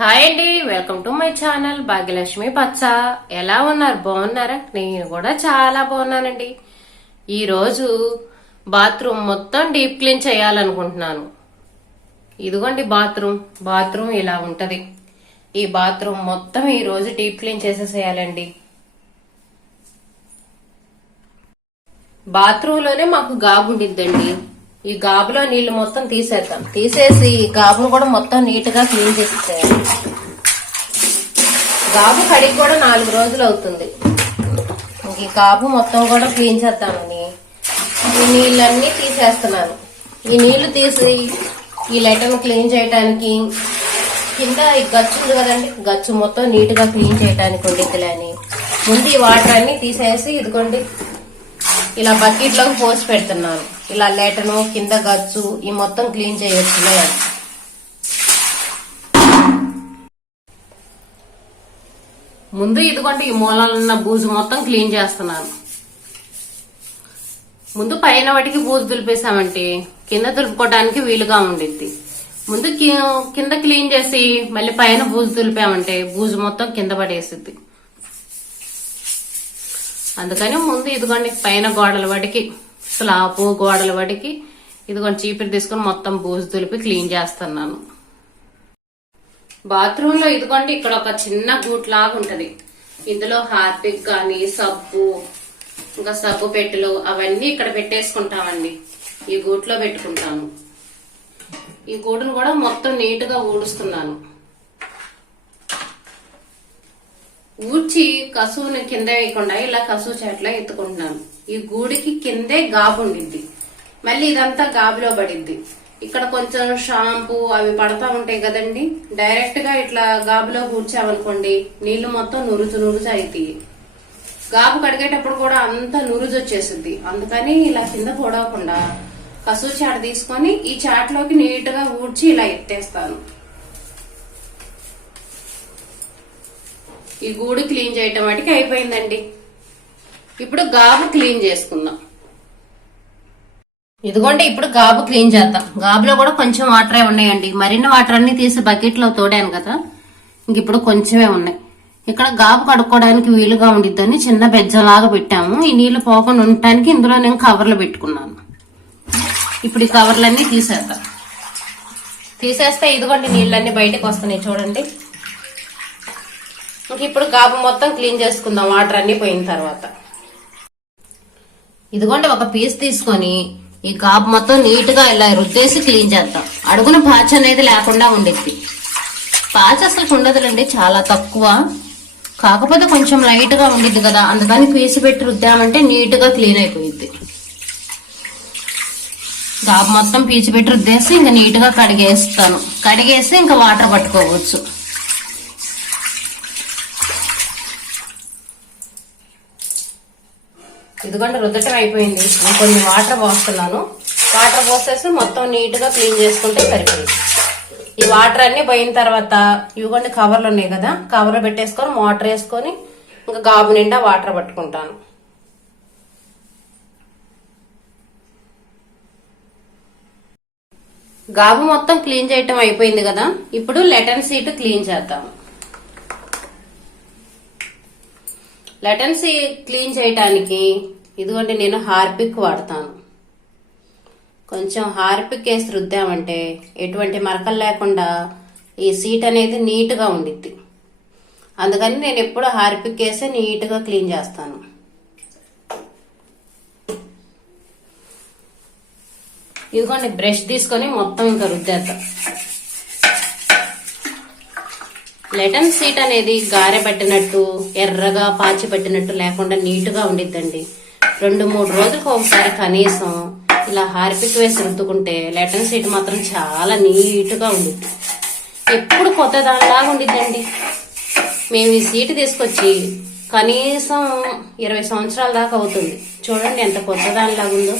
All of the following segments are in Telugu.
హాయ్ అండి, welcome to my channel Bhagyalakshmi పచ్చ. ఎలా ఉన్నారు? బాగున్నారా? నేను కూడా చాలా బాగున్నానండి. ఈ రోజు బాత్రూమ్ మొత్తం డీప్ క్లీన్ చేయాలనుకుంటున్నాను. ఇదిగోండి బాత్రూమ్ ఇలా ఉంటది. ఈ బాత్రూమ్ మొత్తం ఈ రోజు డీప్ క్లీన్ చేసేసేయాలండి. బాత్రూమ్ లోనే మాకు గాబు ఉండిద్దండి. ఈ గాబులో నీళ్లు మొత్తం తీసేద్దాం. తీసేసి ఈ గాబును కూడా మొత్తం నీట్ గా క్లీన్ చేసేసేయాలి. గాబు కడిగి కూడా 4 రోజులు అవుతుంది. ఈ గాబు మొత్తం కూడా క్లీన్ చేద్దామని ఈ నీళ్ళన్నీ తీసేస్తున్నాను. ఈ నీళ్లు తీసి ఈ లెటర్ను క్లీన్ చేయడానికి కింద ఈ గచ్చు ఉంది కదండి, గచ్చు మొత్తం నీట్ గా క్లీన్ చేయడానికి ఉండిద్దిలే అని ముందు ఈ వాటర్ అన్ని తీసేసి ఇదిగోండి ఇలా బకెట్ లోకి పోసి పెడుతున్నాను. ఇలా లెటను కింద గచ్చు ఈ మొత్తం క్లీన్ చేయొచ్చు. ముందు ఇదిగోండి ఈ మూలాలున్న బూజు మొత్తం క్లీన్ చేస్తున్నాను. ముందు పైన వాటికి బూజు దులిపేసామంటే కింద దులుపుకోవడానికి వీలుగా ఉండిద్ది. ముందు కింద క్లీన్ చేసి మళ్ళీ పైన బూజు దులిపామంటే బూజు మొత్తం కింద పడేసిద్ది. అందుకని ముందు ఇదిగోండి పైన గోడల వాటికి స్లాబ్ గోడల వాటికి ఇదిగోండి చీపిరి తీసుకుని మొత్తం బూజు దులిపి క్లీన్ చేస్తున్నాను. బాత్రూమ్ లో ఇదిగోండి ఇక్కడ ఒక చిన్న గూట్ లాగా ఉంటది. ఇందులో హార్పిక్ గాని సబ్బు ఇంకా సబ్బు పెట్టెలు అవన్నీ ఇక్కడ పెట్టేసుకుంటామండి. ఈ గూట్లో పెట్టుకుంటాను. ఈ గూడును కూడా మొత్తం నీట్ గా ఊడుస్తున్నాను. ఊడ్చి కసువుని కింద వేయకుండా ఇలా కసువు చెట్ల ఎత్తుకుంటున్నాను. ఈ గూడికి కిందే గాబు ఉండిద్ది. మళ్ళీ ఇదంతా గాబులో పడిద్ది. ఇక్కడ కొంచెం షాంపూ అవి పడతా ఉంటాయి కదండి, డైరెక్ట్ గా ఇట్లా గాబులో కూర్చామనుకోండి నీళ్లు మొత్తం నురుజు అవుతాయి. గాబు కడిగేటప్పుడు కూడా అంత నురుజు వచ్చేసింది. అందుకని ఇలా కింద పొడవకుండా కసువు చాట తీసుకొని ఈ చాట్లోకి నీట్ గా ఊడ్చి ఇలా ఎత్తేస్తాను. ఈ గూడు క్లీన్ చేయటం వాటికి అయిపోయిందండి. ఇప్పుడు గాబు క్లీన్ చేసుకుందాం. ఇదిగోండి ఇప్పుడు గాబు క్లీన్ చేద్దాం. గాబులో కూడా కొంచెం వాటరే ఉన్నాయండి. మరిన్ని వాటర్ అన్ని తీసి బకెట్ లో తోడాను కదా, ఇంక ఇప్పుడు కొంచెమే ఉన్నాయి. ఇక్కడ గాబు కడుక్కోవడానికి వీలుగా ఉండిద్దని చిన్న బెజ్జలాగా పెట్టాము. ఈ నీళ్లు పోకుండా ఉండటానికి ఇందులో నేను కవర్లు పెట్టుకున్నాను. ఇప్పుడు ఈ కవర్లన్నీ తీసేద్దాం. తీసేస్తే ఇదిగోండి నీళ్ళన్నీ బయటకు వస్తున్నాయి చూడండి. ఇంక ఇప్పుడు గాబు మొత్తం క్లీన్ చేసుకుందాం వాటర్ అన్ని పోయిన తర్వాత. ఇదిగోండి ఒక పీస్ తీసుకొని ఈ గాబు మొత్తం నీట్ గా ఇలా రుద్దేసి క్లీన్ చేద్దాం. అడుగున పాచ అనేది లేకుండా ఉండిద్ది. పాచ అసలు ఉండదులండి, చాలా తక్కువ. కాకపోతే కొంచెం లైట్ గా ఉండిద్ది కదా, అందుకని పీసి పెట్టి రుద్దామంటే నీట్ గా క్లీన్ అయిపోయింది. గాబు మొత్తం పీచి పెట్టి రుద్దేసి ఇంకా నీట్ గా కడిగేస్తాను. కడిగేసి ఇంకా వాటర్ పట్టుకోవచ్చు. ఇదిగోండి రుద్దటం అయిపోయింది. నేను కొన్ని వాటర్ పోస్తున్నాను. వాటర్ పోసేసి మొత్తం నీట్ గా క్లీన్ చేసుకుంటే సరిపోయింది. ఈ వాటర్ అన్ని పోయిన తర్వాత ఇవిగోండి కవర్లు ఉన్నాయి కదా, కవర్లు పెట్టేసుకొని మోటార్ వేసుకొని ఇంకా గాబు నిండా వాటర్ పట్టుకుంటాను. గాబు మొత్తం క్లీన్ చేయటం అయిపోయింది కదా, ఇప్పుడు లెటన్ సీట్ క్లీన్ చేద్దాము. లెటన్స్ క్లీన్ చేయటానికి ఇదిగోండి నేను హార్పిక్ వాడతాను. కొంచెం హార్పిక్ వేసి రుద్దామంటే ఎటువంటి మరకలు లేకుండా ఈ సీట్ అనేది నీట్ గా ఉండిద్ది. అందుకని నేను ఎప్పుడు హార్పిక్ వేసి నీట్ గా క్లీన్ చేస్తాను. ఇదిగోండి బ్రష్ తీసుకొని మొత్తం ఇంకా రుద్దేద్దాం. లెటన్ సీట్ అనేది గారె పట్టినట్టు ఎర్రగా పాచి పట్టినట్టు లేకుండా నీట్ గా ఉండిద్దండి. 2-3 రోజులకు ఒకసారి కనీసం ఇలా హార్పిక్ వేసి రుద్దుకుంటే లెటన్ సీట్ మాత్రం చాలా నీట్ గా ఉండిద్ది. ఎప్పుడు కొత్త దానిలాగా ఉండిద్దండి. మేము ఈ సీట్ తీసుకొచ్చి కనీసం 20 సంవత్సరాల దాకా అవుతుంది. చూడండి ఎంత కొత్త దానిలాగా ఉందో.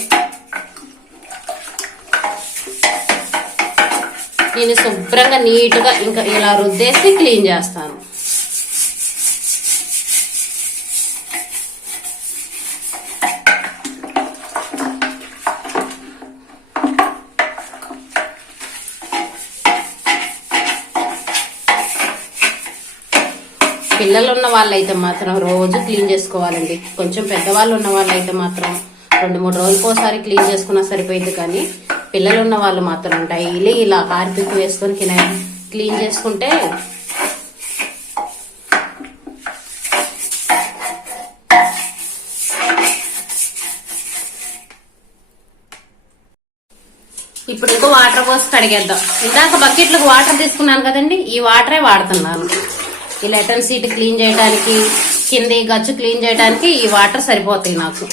నేను శుభ్రంగా నీట్ గా ఇంకా ఇలా రుద్దేసి క్లీన్ చేస్తాను. పిల్లలు ఉన్న వాళ్ళైతే మాత్రం రోజు క్లీన్ చేసుకోవాలండి. కొంచెం పెద్దవాళ్ళు ఉన్న వాళ్ళైతే మాత్రం 2-3 రోజులకోసారి క్లీన్ చేసుకున్నా సరిపోయింది. కానీ పిల్లలు ఉన్న వాళ్ళు మాత్రం డైలీ ఇలా హార్పిక్ వేసుకొని క్లీన్ చేసుకుంటే ఇప్పుడు ఇంకో వాటర్ పోసి కడిగేద్దాం. ఇందాక బకెట్లకు వాటర్ తీసుకున్నాను కదండి, ఈ వాటరే వాడుతున్నాను. ఈ లెటన్ సీట్ క్లీన్ చేయడానికి, కింద ఈ గచ్చు క్లీన్ చేయడానికి ఈ వాటర్ సరిపోతాయి నాకు.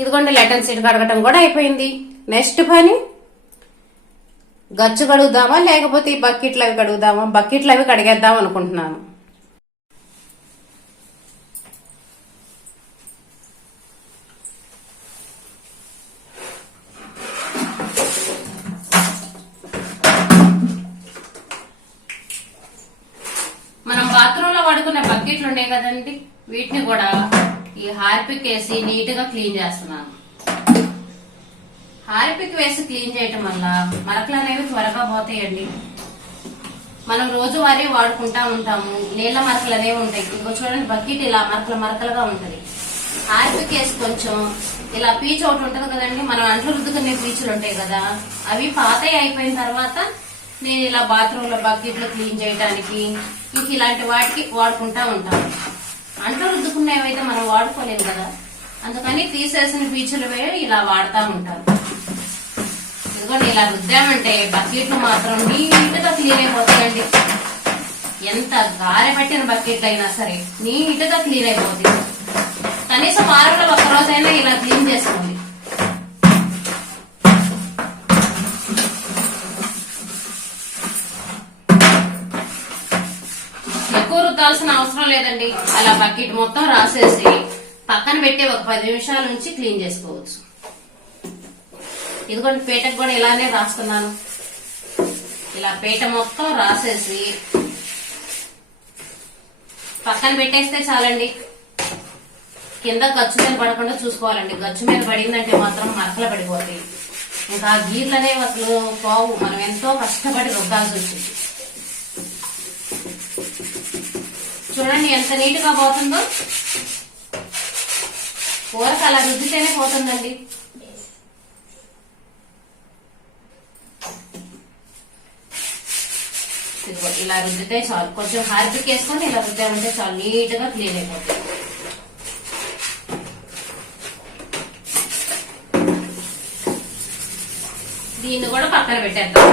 ఇదిగోండి లెటన్ సీట్ కడగటం కూడా అయిపోయింది. నెక్స్ట్ పని గచ్చు కడుగుదామా లేకపోతే ఈ బకెట్లు అవి కడుగుదామా? బకెట్లు అవి కడిగేద్దాం అనుకుంటున్నాను. మనం బాత్రూమ్ లో వాడుకునే బకెట్లు ఉండే కదండి, వీటిని కూడా ఈ హార్పిక్ వేసి నీట్ గా క్లీన్ చేస్తున్నాను. హార్పిక్ వేసి క్లీన్ చేయటం వల్ల మరకలు అనేవి త్వరగా పోతాయండి. మనం రోజువారీ వాడుకుంటా ఉంటాము, నీళ్ల మరకలు అనేవి ఉంటాయి. ఇంకో చూడండి బకెట్ ఇలా మరకలుగా ఉంటది. హార్పిక్ వేసి కొంచెం ఇలా పీచు ఒకటి ఉంటది కదండి, మనం అంట్లు రుద్దుకునే పీచులు ఉంటాయి కదా, అవి పాతయి అయిపోయిన తర్వాత నేను ఇలా బాత్రూమ్ లో బకెట్లు క్లీన్ చేయడానికి ఇంక ఇలాంటి వాటికి వాడుకుంటా ఉంటాను. అంట్లు రుద్దుకునేవైతే మనం వాడుకోలేము కదా, అందుకని తీసేసిన పీచులు ఇలా వాడుతూ ఉంటాను. ఇదిగోండి ఇలా రుద్దామంటే బకెట్లు మాత్రం నీట్ గా క్లీన్ అయిపోతాయండి. ఎంత గారె పట్టిన బకెట్లు అయినా సరే నీట్ గా క్లీన్ అయిపోతుంది. కనీసం వారంలో 1 రోజైనా ఇలా క్లీన్ చేసుకోండి. ఎక్కువ రుద్దాల్సిన అవసరం లేదండి. అలా బకెట్ మొత్తం రాసేసి పక్కన పెట్టి ఒక 10 నిమిషాల నుంచి క్లీన్ చేసుకోవచ్చు. ఇదిగోండి పీటకు కూడా ఇలానే రాస్తున్నాను. ఇలా పీట మొత్తం రాసేసి పక్కన పెట్టేస్తే చాలండి. కింద గచ్చు మీద పడకుండా చూసుకోవాలండి. గచ్చు మీద పడిందంటే మాత్రం మరకలు పడిపోతాయి. ఇంకా ఆ గీర్లు అనేవి అసలు పోవు. మనం ఎంతో కష్టపడి రుద్దాల్సి వచ్చింది. చూడండి ఎంత నీట్ గా పోతుందో. కూరకు అలా రుద్దితేనే పోతుందండి. ఇలా రుద్దితే చాలు. కొంచెం హార్పిక్ వేసుకొని ఇలా రుద్దామంటే చాలు, నీట్ గా క్లీన్ అయిపోతుంది. దీన్ని కూడా పక్కన పెట్టేద్దాం.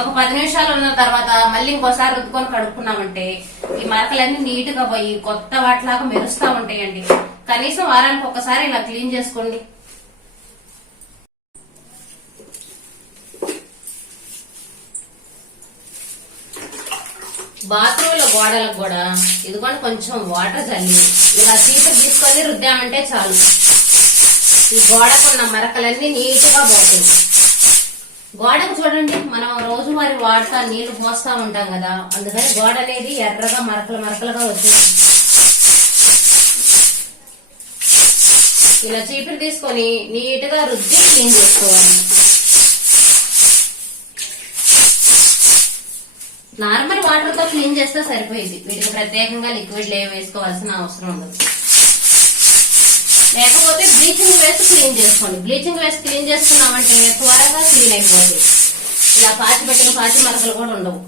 ఒక 10 నిమిషాలు ఉన్న తర్వాత మళ్ళీ ఇంకోసారి రుద్దుకొని కడుక్కున్నామంటే ఈ మరకలన్నీ నీట్ గా పోయి కొత్త వాటిలాగా మెరుస్తా ఉంటాయండి. కనీసం వారానికి ఒకసారి ఇలా క్లీన్ చేసుకోండి. బాత్రూమ్ లో గోడలకు కూడా ఇదిగోండి కొంచెం వాటర్ చల్లి ఇలా చీపురు తీసుకొని రుద్దామంటే చాలు. ఈ గోడకున్న మరకలన్నీ నీట్ గా పోతాయి. గోడకు చూడండి మనం రోజువారీ వాడుతా నీళ్లు పోస్తా ఉంటాం కదా, అందుకని గోడ అనేది ఎర్రగా మరకలుగా వచ్చింది. ఇలా చీపురు తీసుకొని నీట్ గా రుద్ది క్లీన్ చేసుకోవాలి. నార్మల్ వాటర్ తో క్లీన్ చేస్తే సరిపోయింది. వీటికి ప్రత్యేకంగా లిక్విడ్ ఏం వేసుకోవాల్సిన అవసరం ఉండదు. లేకపోతే బ్లీచింగ్ వేసి క్లీన్ చేసుకోండి. బ్లీచింగ్ వేసి క్లీన్ చేసుకున్నామంటే త్వరగా క్లీన్ అయిపోతుంది. ఇలా పాచి పెట్టిన పాచి మరకలు కూడా ఉండవు.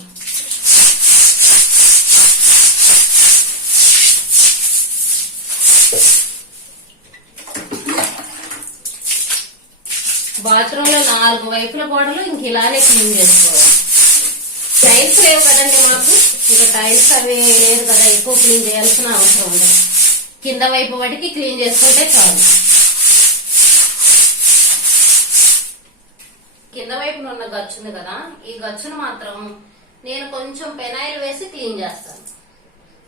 బాత్రూమ్ లో 4 వైపుల గోడలు ఇంక ఇలానే క్లీన్ చేసుకోవాలి. టైల్స్ లేవు కదండి మాకు, ఇంకా టైల్స్ అవి లేదు కదా, ఎక్కువ క్లీన్ చేయాల్సిన అవసరం ఉండదు. కింద వైపు వాటికి క్లీన్ చేసుకుంటే చాలు. కింద వైపున ఉన్న గచ్చు ఉంది కదా, ఈ గచ్చును మాత్రం నేను కొంచెం పెనాయిల్ వేసి క్లీన్ చేస్తాను.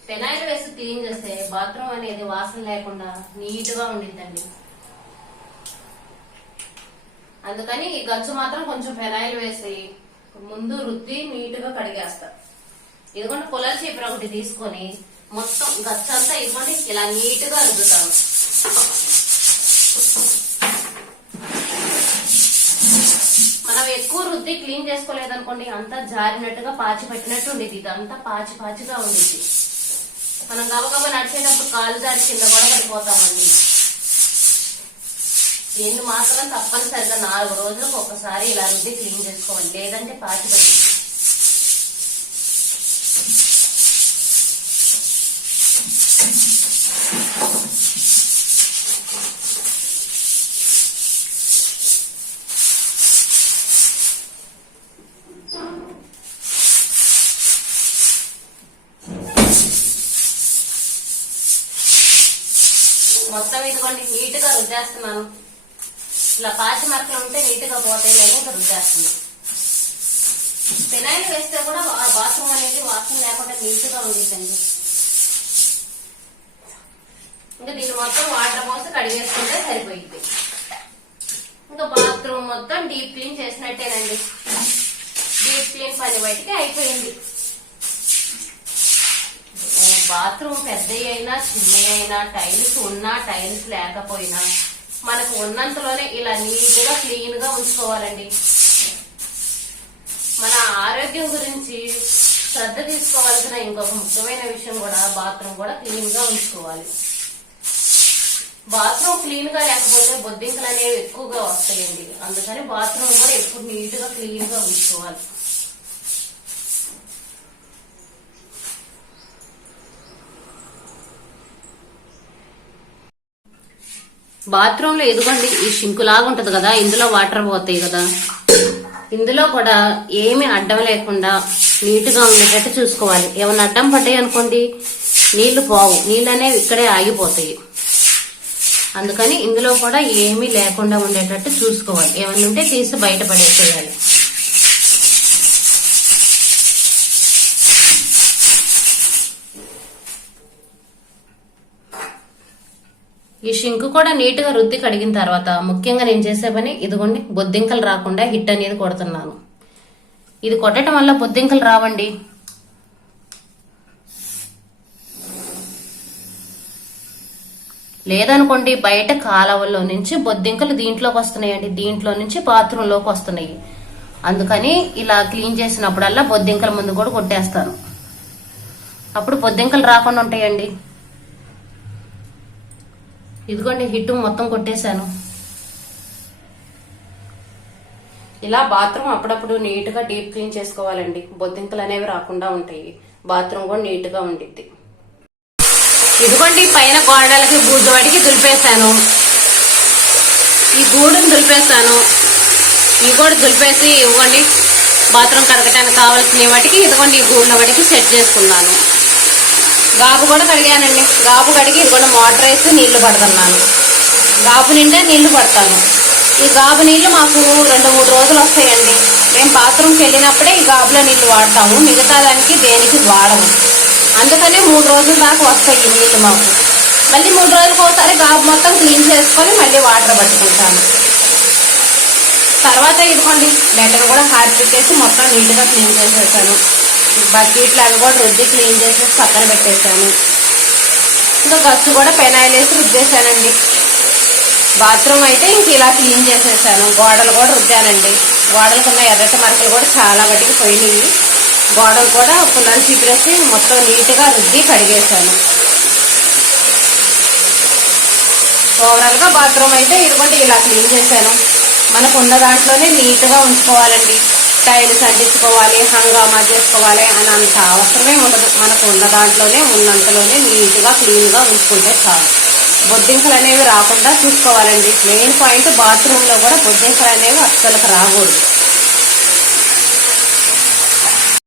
పెనాయిల్ వేసి క్లీన్ చేస్తే బాత్రూమ్ అనేది వాసన లేకుండా నీట్ గా ఉండిద్దండి. అందుకని ఈ గచ్చు మాత్రం కొంచెం పెనాయిల్ వేసి ముందు రుద్ది నీట్ గా కడిగేస్తా. ఇదిగోండి పుల్లల చీపురు ఒకటి తీసుకొని మొత్తం గచ్చంతా ఇవ్వండి ఇలా నీట్ గా రుద్దుతాను. మనం ఎక్కువ రుద్ది క్లీన్ చేసుకోలేదనుకోండి అంతా జారినట్టుగా పాచి పెట్టినట్టు ఉండేది, ఇదంతా పాచి పాచిగా ఉండేది. మనం గబగబా నడిచేటప్పుడు కాలు జారి కింద కూడా పడిపోతామండి. దీన్ని మాత్రం తప్పనిసరిగా 4 రోజులకు ఒకసారి ఇలా రుద్ది క్లీన్ చేసుకోవాలి, లేదంటే పాచి పట్టింది. మొత్తం ఇదిగోండి నీట్ గా రుద్దేస్తున్నాను. ఇలా పాచి మరకలు ఉంటే నీట్ గా పోతాయి అని ఇంకా రుద్దేస్తున్నాను. ఫినాయిల్ వేస్తే కూడా బాత్రూమ్ అనేది వాసన లేకుండా నీట్ గా ఉండేదండి. ఇంకా దీన్ని మొత్తం వాటర్ పోసి కడిగేసుకుంటే సరిపోయింది. ఇంకా బాత్రూమ్ మొత్తం డీప్ క్లీన్ చేసినట్టేనండి. డీప్ క్లీన్ పని బయటికి అయిపోయింది. బాత్రూమ్ పెద్ద అయినా చిన్న అయినా టైల్స్ ఉన్నా టైల్స్ లేకపోయినా మనకు ఉన్నంతలోనే ఇలా నీట్ గా క్లీన్ గా ఉంచుకోవాలండి. మన ఆరోగ్యం గురించి శ్రద్ధ తీసుకోవాల్సిన ఇంకొక ముఖ్యమైన విషయం కూడా బాత్రూమ్ కూడా క్లీన్ గా ఉంచుకోవాలి. బాత్రూమ్ క్లీన్ గా లేకపోతే బొద్దింకలు అనేవి ఎక్కువగా వస్తాయండి. అందుకని బాత్రూమ్ కూడా ఎప్పుడు నీట్ గా క్లీన్ గా ఉంచుకోవాలి. బాత్రూమ్ లో ఎదుగండి ఈ షింకు లాగా ఉంటది కదా, ఇందులో వాటర్ పోతాయి కదా, ఇందులో కూడా ఏమి అడ్డం లేకుండా నీట్ గా ఉండేటట్టు చూసుకోవాలి. ఏమైనా అడ్డం పడ్డాయి అనుకోండి నీళ్లు పోవు, నీళ్ళు అనేవి ఇక్కడే ఆగిపోతాయి. అందుకని ఇందులో కూడా ఏమీ లేకుండా ఉండేటట్టు చూసుకోవాలి. ఏమైనా ఉంటే తీసి బయట పడేసేయాలి. ఈ షింక్ కూడా నీట్ గా రుద్ది కడిగిన తర్వాత ముఖ్యంగా నేను చేసే పని ఇదిగోండి, బొద్దింకలు రాకుండా హిట్ అనేది కొడుతున్నాను. ఇది కొట్టడం వల్ల బొద్దింకలు రావండి. లేదనుకోండి బయట కాలువల్లో నుంచి బొద్దింకలు దీంట్లోకి వస్తున్నాయండి, దీంట్లో నుంచి బాత్రూమ్ లోకి వస్తున్నాయి. అందుకని ఇలా క్లీన్ చేసినప్పుడల్లా బొద్దింకల ముందు కూడా కొట్టేస్తాను. అప్పుడు బొద్దింకలు రాకుండా ఉంటాయండి. ఇదిగోండి హిట్ మొత్తం కొట్టేశాను. ఇలా బాత్రూమ్ అప్పుడప్పుడు నీట్ గా డీప్ క్లీన్ చేసుకోవాలండి. బొద్దింకలు అనేవి రాకుండా ఉంటాయి, బాత్రూమ్ కూడా నీట్ గా ఉండిద్ది. ఇదిగోండి పైన గోడలకి బూజు వాటికి దులిపేశాను, ఈ గూడుని దులిపేశాను, ఈ కూడా దులిపేసి ఇవ్వండి బాత్రూమ్ కడగటానికి కావాల్సిన వాటికి ఇదిగోండి ఈ గూడుల వాటికి సెట్ చేసుకున్నాను. గాబు కూడా కడిగానండి, గాబు కడిగి ఇది కూడా మోటార్ వేసి నీళ్లు పడుతున్నాను. గాబు నిండా నీళ్లు పడతాను. ఈ గాబు నీళ్లు మాకు 2-3 రోజులు వస్తాయండి. మేము బాత్రూమ్కి వెళ్ళినప్పుడే ఈ గాబులో నీళ్లు వాడతాము, మిగతా దానికి దేనికి వాడము. అందుకని 3 రోజుల దాకా వస్తాయి ఈ నీళ్లు మాకు. మళ్ళీ 3 రోజులకు ఒకసారి గాబు మొత్తం క్లీన్ చేసుకొని మళ్ళీ వాటర్ పట్టుకుంటాను. తర్వాత ఇదిగోండి లెటర్ కూడా హార్పిక్ వేసి మొత్తం నీట్ గా క్లీన్ చేసేసాను. బకెట్లు అవి కూడా రుద్ది క్లీన్ చేసేసి పక్కన పెట్టేశాను. ఇంకా గచ్చు కూడా పెనాయిల్ వేసి రుద్దేశానండి. బాత్రూమ్ అయితే ఇంక ఇలా క్లీన్ చేసేసాను. గోడలు కూడా రుద్దానండి. గోడలకున్న ఎర్రటి మరకలు కూడా చాలా మటుకు పోయినాయి. గోడలు కూడా పుల్లలు చీపిరేసి మొత్తం నీట్ గా రుద్ది కడిగేశాను. ఓవరాల్ గా బాత్రూమ్ అయితే ఇదిగోండి ఇలా క్లీన్ చేశాను. మనకు ఉన్న దాంట్లోనే నీట్ గా ఉంచుకోవాలండి. టైల్స్ అంటించుకోవాలి, హంగామా చేసుకోవాలి అని అంత అవసరమే ఉండదు. మనకు ఉన్న దాంట్లోనే ఉన్నంతలోనే నీట్ గా క్లీన్ గా ఉంచుకుంటే చాలు. బొద్దింకలు అనేవి రాకుండా చూసుకోవాలండి. మెయిన్ పాయింట్ బాత్రూమ్ లో కూడా బొద్దింకలు అనేవి అస్సలకు రాకూడదు.